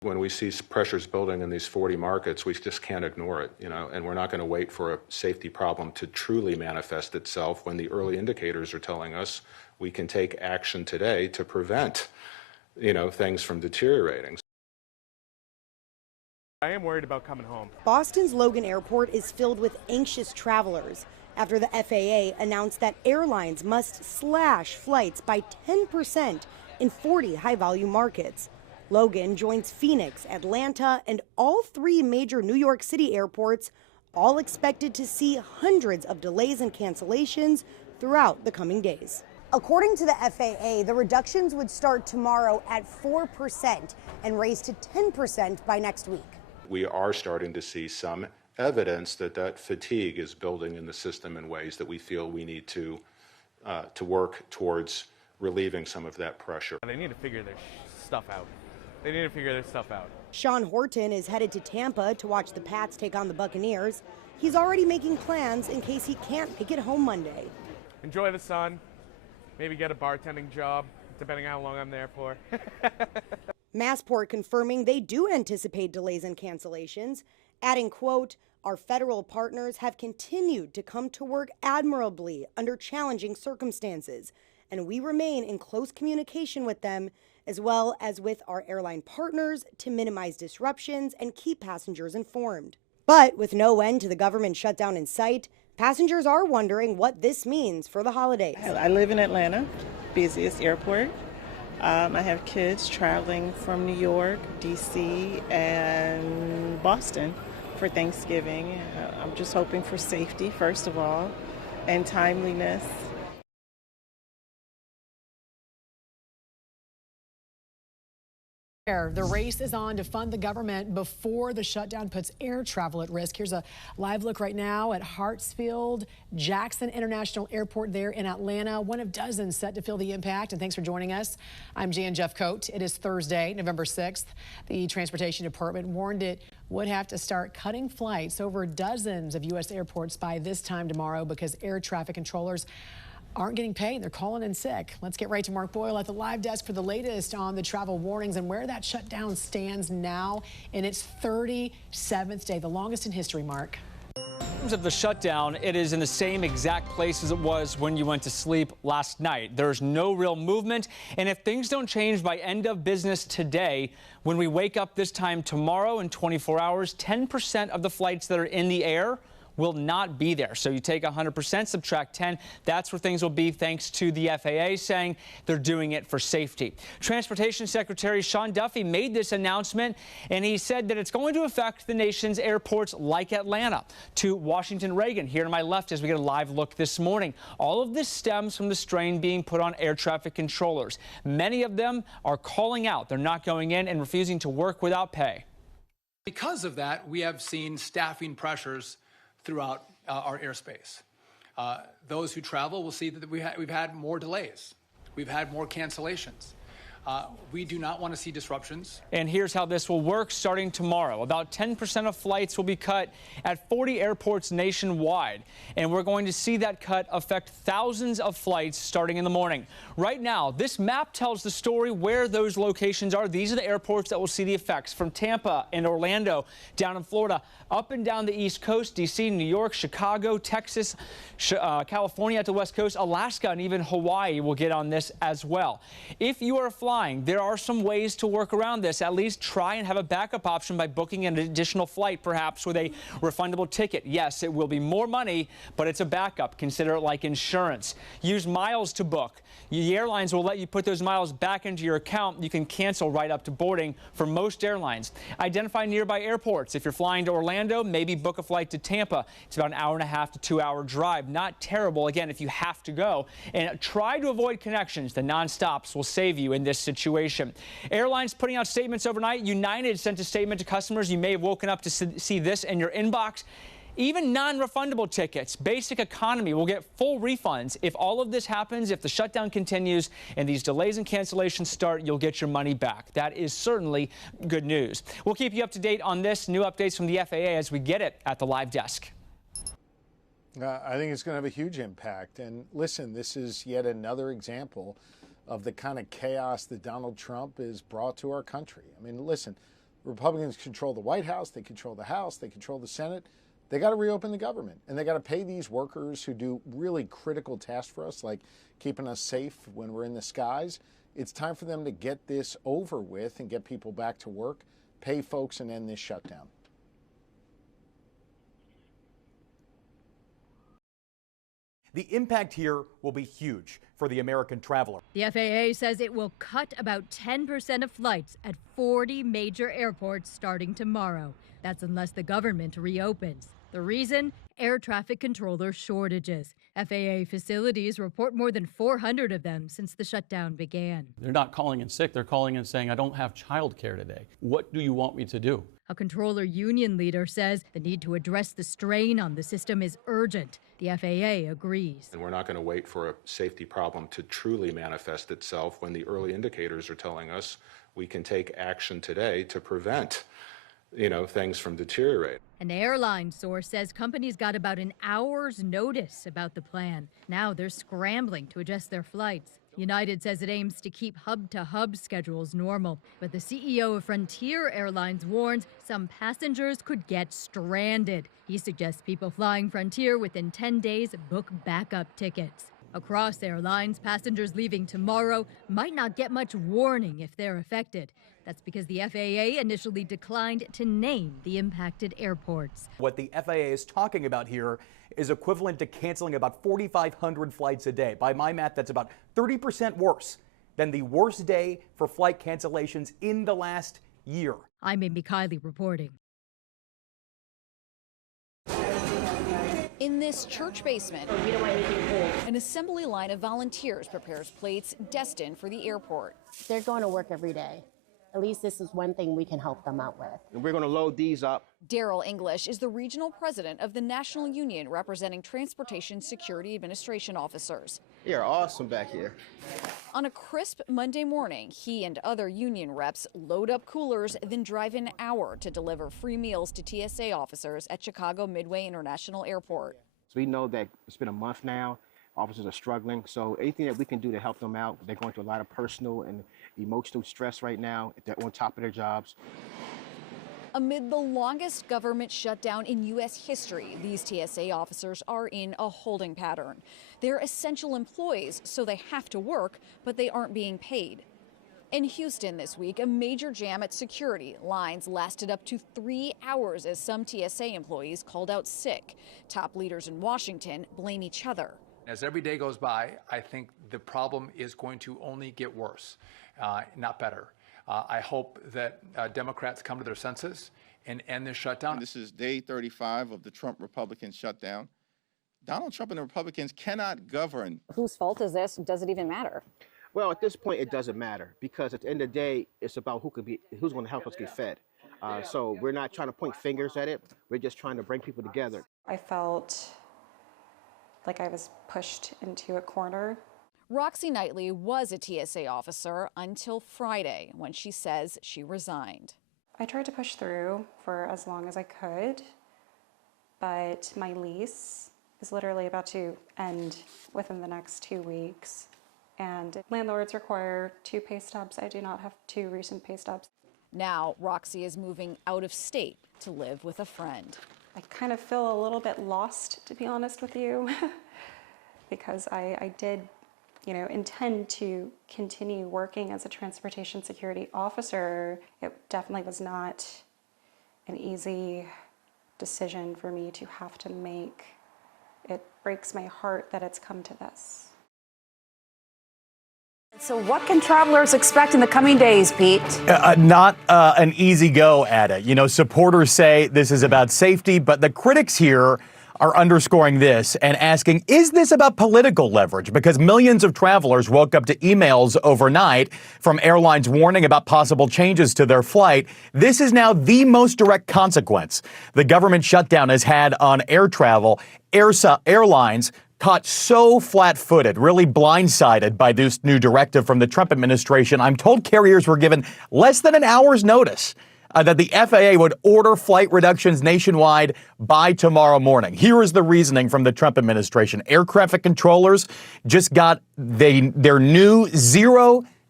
When we see pressures building in these 40 markets, we just can't ignore it, and we're not going to wait for a safety problem to truly manifest itself when the early indicators are telling us we can take action today to prevent, things from deteriorating. I am worried about coming home. Boston's Logan Airport is filled with anxious travelers after the FAA announced that airlines must slash flights by 10% in 40 high-volume markets. Logan joins Phoenix, Atlanta, and all 3 major New York City airports, all expected to see hundreds of delays and cancellations throughout the coming days. According to the FAA, the reductions would start tomorrow at 4% and raise to 10% by next week. We are starting to see some evidence that fatigue is building in the system in ways that we feel we need to work towards relieving some of that pressure. They need to figure their stuff out. They need to figure their stuff out. Sean Horton is headed to Tampa to watch the Pats take on the Buccaneers. He's already making plans in case he can't make it home Monday. Enjoy the sun. Maybe get a bartending job, depending on how long I'm there for. Massport confirming they do anticipate delays and cancellations, adding, quote, "Our federal partners have continued to come to work admirably under challenging circumstances, and we remain in close communication with them as well as with our airline partners to minimize disruptions and keep passengers informed." But with no end to the government shutdown in sight, passengers are wondering what this means for the holidays. I live in Atlanta, busiest airport. I have kids traveling from New York, D.C., and Boston for Thanksgiving. I'm just hoping for safety, first of all, and timeliness. The race is on to fund the government before the shutdown puts air travel at risk. Here's a live look right now at Hartsville, Jackson International Airport there in Atlanta, one of dozens set to feel the impact. And thanks for joining us. I'm Jan Jeffcoat. It is Thursday, November 6th. The Transportation Department warned it would have to start cutting flights over dozens of U.S. airports by this time tomorrow because air traffic controllers aren't getting paid. They're calling in sick. Let's get right to Mark Boyle at the live desk for the latest on the travel warnings and where that shutdown stands now in its 37th day, the longest in history, Mark. In terms of the shutdown, it is in the same exact place as it was when you went to sleep last night. There's no real movement, and if things don't change by end of business today, when we wake up this time tomorrow in 24 hours, 10% of the flights that are in the air will not be there. So you take 100%, subtract 10. That's where things will be, thanks to the FAA saying they're doing it for safety. Transportation Secretary Sean Duffy made this announcement, and he said that it's going to affect the nation's airports like Atlanta. To Washington Reagan, here to my left as we get a live look this morning. All of this stems from the strain being put on air traffic controllers. Many of them are calling out. They're not going in and refusing to work without pay. Because of that, we have seen staffing pressures throughout our airspace. Those who travel will see that we've had more delays. We've had more cancellations. We do not want to see disruptions. And here's how this will work starting tomorrow. About 10% of flights will be cut at 40 airports nationwide. And we're going to see that cut affect thousands of flights starting in the morning. Right now, this map tells the story where those locations are. These are the airports that will see the effects from Tampa and Orlando down in Florida, up and down the East Coast, D.C., New York, Chicago, Texas, California at the West Coast, Alaska, and even Hawaii will get on this as well. If you are flying, there are some ways to work around this. At least try and have a backup option by booking an additional flight, perhaps with a refundable ticket. Yes, it will be more money, but it's a backup. Consider it like insurance. Use miles to book. The airlines will let you put those miles back into your account. You can cancel right up to boarding for most airlines. Identify nearby airports. If you're flying to Orlando, maybe book a flight to Tampa. It's about an hour-and-a-half to 2-hour drive. Not terrible, again, if you have to go. And try to avoid connections. The non-stops will save you in this situation. Airlines putting out statements overnight. United sent a statement to customers. You may have woken up to see this in your inbox. Even non-refundable tickets, basic economy will get full refunds. If all of this happens, if the shutdown continues and these delays and cancellations start, you'll get your money back. That is certainly good news. We'll keep you up to date on this. New updates from the FAA as we get it at the live desk. I think it's going to have a huge impact. And listen, this is yet another example of the kind of chaos that Donald Trump has brought to our country. I mean, listen, Republicans control the White House, they control the House, they control the Senate. They got to reopen the government, and they got to pay these workers who do really critical tasks for us, like keeping us safe when we're in the skies. It's time for them to get this over with and get people back to work, pay folks, and end this shutdown. The impact here will be huge for the American traveler. The FAA says it will cut about 10% of flights at 40 major airports starting tomorrow. That's unless the government reopens. The reason? Air traffic controller shortages. FAA facilities report more than 400 of them since the shutdown began. They're not calling in sick. They're calling in saying, I don't have childcare today. What do you want me to do? A controller union leader says the need to address the strain on the system is urgent. The FAA agrees. And we're not going to wait for a safety problem to truly manifest itself when the early indicators are telling us we can take action today to prevent, things from deteriorating. An airline source says companies got about an hour's notice about the plan. Now they're scrambling to adjust their flights. United says it aims to keep hub-to-hub schedules normal, but the CEO of Frontier Airlines warns some passengers could get stranded. He suggests people flying Frontier within 10 days book backup tickets. Across airlines, passengers leaving tomorrow might not get much warning if they're affected. That's because the FAA initially declined to name the impacted airports. What the FAA is talking about here is equivalent to canceling about 4,500 flights a day. By my math, that's about 30% worse than the worst day for flight cancellations in the last year. I'm Amy Kiley reporting. In this church basement, an assembly line of volunteers prepares plates destined for the airport. They're going to work every day. At least this is one thing we can help them out with. And we're going to load these up. Daryl English is the regional president of the National Union representing Transportation Security Administration officers. You're awesome back here. On a crisp Monday morning, he and other union reps load up coolers, then drive an hour to deliver free meals to TSA officers at Chicago Midway International Airport. So we know that it's been a month now. Officers are struggling, so anything that we can do to help them out. They're going through a lot of personal and emotional stress right now. They're on top of their jobs. Amid the longest government shutdown in U.S. history, these TSA officers are in a holding pattern. They're essential employees, so they have to work, but they aren't being paid. In Houston this week, a major jam at security. Lines lasted up to 3 hours as some TSA employees called out sick. Top leaders in Washington blame each other. As every day goes by, I think the problem is going to only get worse, not better. I hope that Democrats come to their senses and end this shutdown. This is day 35 of the Trump Republican shutdown. Donald Trump and the Republicans cannot govern. Whose fault is this? Does it even matter? Well, at this point, it doesn't matter because at the end of the day, it's about who's going to help us get fed. So we're not trying to point fingers at it. We're just trying to bring people together. I felt like I was pushed into a corner. Roxy Knightley was a TSA officer until Friday, when she says she resigned. I tried to push through for as long as I could, but my lease is literally about to end within the next 2 weeks. And landlords require 2 pay stubs. I do not have 2 recent pay stubs. Now, Roxy is moving out of state to live with a friend. I kind of feel a little bit lost, to be honest with you, because I did, intend to continue working as a transportation security officer. It definitely was not an easy decision for me to have to make. It breaks my heart that it's come to this. So what can travelers expect in the coming days, Pete? Not an easy go at it. Supporters say this is about safety, but the critics here are underscoring this and asking, is this about political leverage? Because millions of travelers woke up to emails overnight from airlines warning about possible changes to their flight. This is now the most direct consequence the government shutdown has had on air travel. Airlines caught so flat-footed, really blindsided by this new directive from the Trump administration. I'm told carriers were given less than an hour's notice that the FAA would order flight reductions nationwide by tomorrow morning. Here is the reasoning from the Trump administration. Air traffic controllers just got their new zero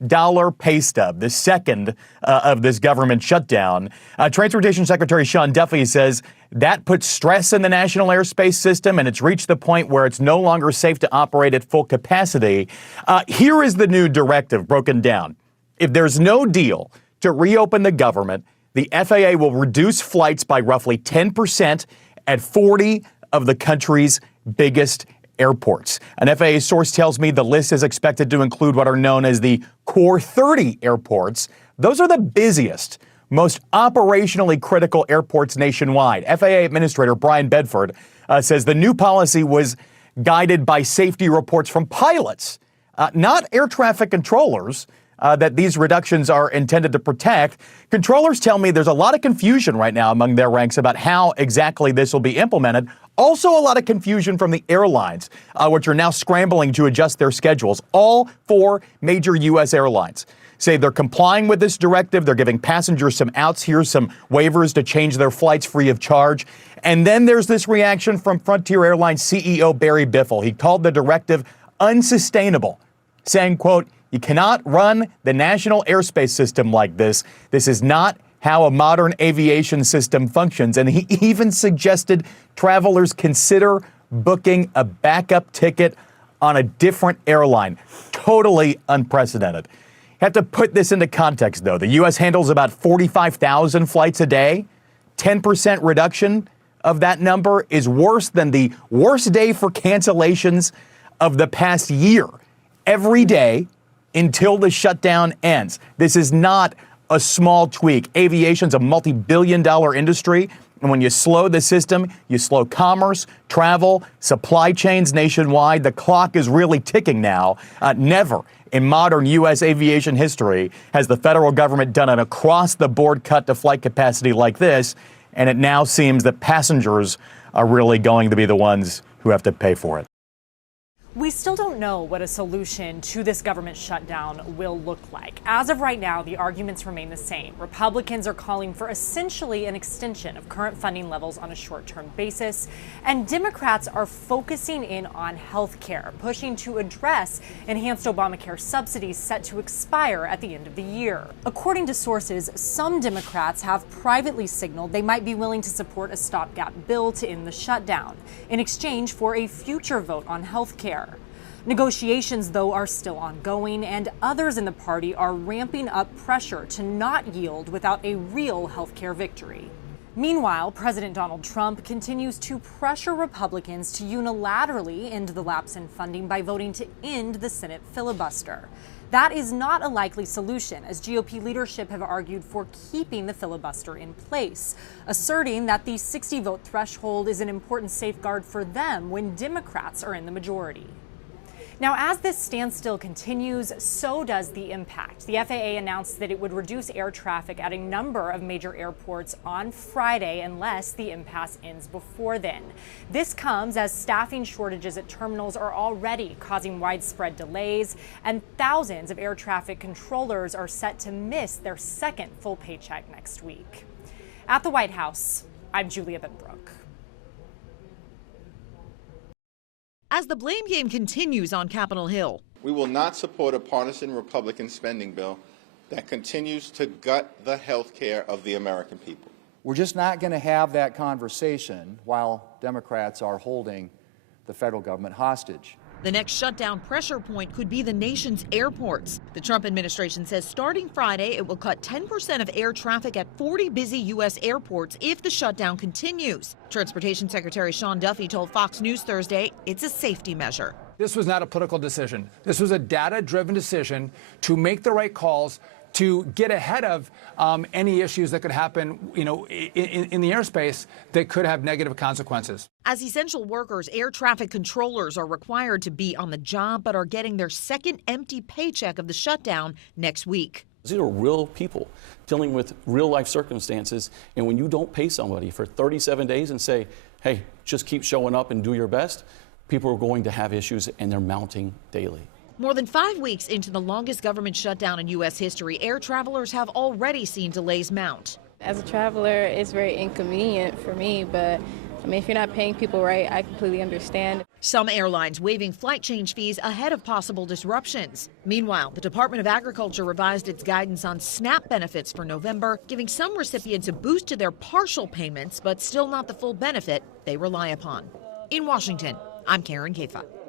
pay stub, the second of this government shutdown. Transportation Secretary Sean Duffy says that puts stress in the national airspace system, and it's reached the point where it's no longer safe to operate at full capacity. Here is the new directive broken down. If there's no deal to reopen the government, the FAA will reduce flights by roughly 10% at 40 of the country's biggest airports. An FAA source tells me the list is expected to include what are known as the Core 30 airports. Those are the busiest, most operationally critical airports nationwide. FAA Administrator Brian Bedford says the new policy was guided by safety reports from pilots, not air traffic controllers, that these reductions are intended to protect. Controllers tell me there's a lot of confusion right now among their ranks about how exactly this will be implemented. Also a lot of confusion from the airlines, which are now scrambling to adjust their schedules. All 4 major U.S. airlines say they're complying with this directive. They're giving passengers some outs here, some waivers to change their flights free of charge. And then there's this reaction from Frontier Airlines CEO Barry Biffle. He called the directive unsustainable, saying, quote, "You cannot run the national airspace system like this. This is not how a modern aviation system functions." And he even suggested travelers consider booking a backup ticket on a different airline. Totally unprecedented. You have to put this into context, though. The U.S. handles about 45,000 flights a day. 10% reduction of that number is worse than the worst day for cancellations of the past year. Every day until the shutdown ends. This is not a small tweak. Aviation's a multi-billion-dollar industry, and when you slow the system, you slow commerce, travel, supply chains nationwide. The clock is really ticking now. Never in modern U.S. aviation history has the federal government done an across-the-board cut to flight capacity like this, and it now seems that passengers are really going to be the ones who have to pay for it. We still don't know what a solution to this government shutdown will look like. As of right now, the arguments remain the same. Republicans are calling for essentially an extension of current funding levels on a short-term basis, and Democrats are focusing in on health care, pushing to address enhanced Obamacare subsidies set to expire at the end of the year. According to sources, some Democrats have privately signaled they might be willing to support a stopgap bill to end the shutdown in exchange for a future vote on health care. Negotiations, though, are still ongoing, and others in the party are ramping up pressure to not yield without a real healthcare victory. Meanwhile, President Donald Trump continues to pressure Republicans to unilaterally end the lapse in funding by voting to end the Senate filibuster. That is not a likely solution, as GOP leadership have argued for keeping the filibuster in place, asserting that the 60-vote threshold is an important safeguard for them when Democrats are in the majority. Now, as this standstill continues, so does the impact. The FAA announced that it would reduce air traffic at a number of major airports on Friday unless the impasse ends before then. This comes as staffing shortages at terminals are already causing widespread delays, and thousands of air traffic controllers are set to miss their second full paycheck next week. At the White House, I'm Juliet. As the blame game continues on Capitol Hill, We will not support a partisan Republican spending bill that continues to gut the health care of the American people. We're just not going to have that conversation while Democrats are holding the federal government hostage. the next shutdown pressure point could be the nation's airports. The Trump administration says starting Friday, it will cut 10% of air traffic at 40 busy U.S. airports if the shutdown continues. Transportation Secretary Sean Duffy told Fox News Thursday it's a safety measure. This was not a political decision. This was a data-driven decision to make the right calls, to get ahead of any issues that could happen, in the airspace that could have negative consequences. As essential workers, air traffic controllers are required to be on the job, but are getting their second empty paycheck of the shutdown next week. These are real people dealing with real life circumstances. And when you don't pay somebody for 37 days and say, hey, just keep showing up and do your best, people are going to have issues, and they're mounting daily. More than 5 weeks into the longest government shutdown in U.S. history, air travelers have already seen delays mount. As a traveler, it's very inconvenient for me, but I mean, if you're not paying people right, I completely understand. Some airlines waiving flight change fees ahead of possible disruptions. Meanwhile, the Department of Agriculture revised its guidance on SNAP benefits for November, giving some recipients a boost to their partial payments, but still not the full benefit they rely upon. In Washington, I'm Karen Kafa.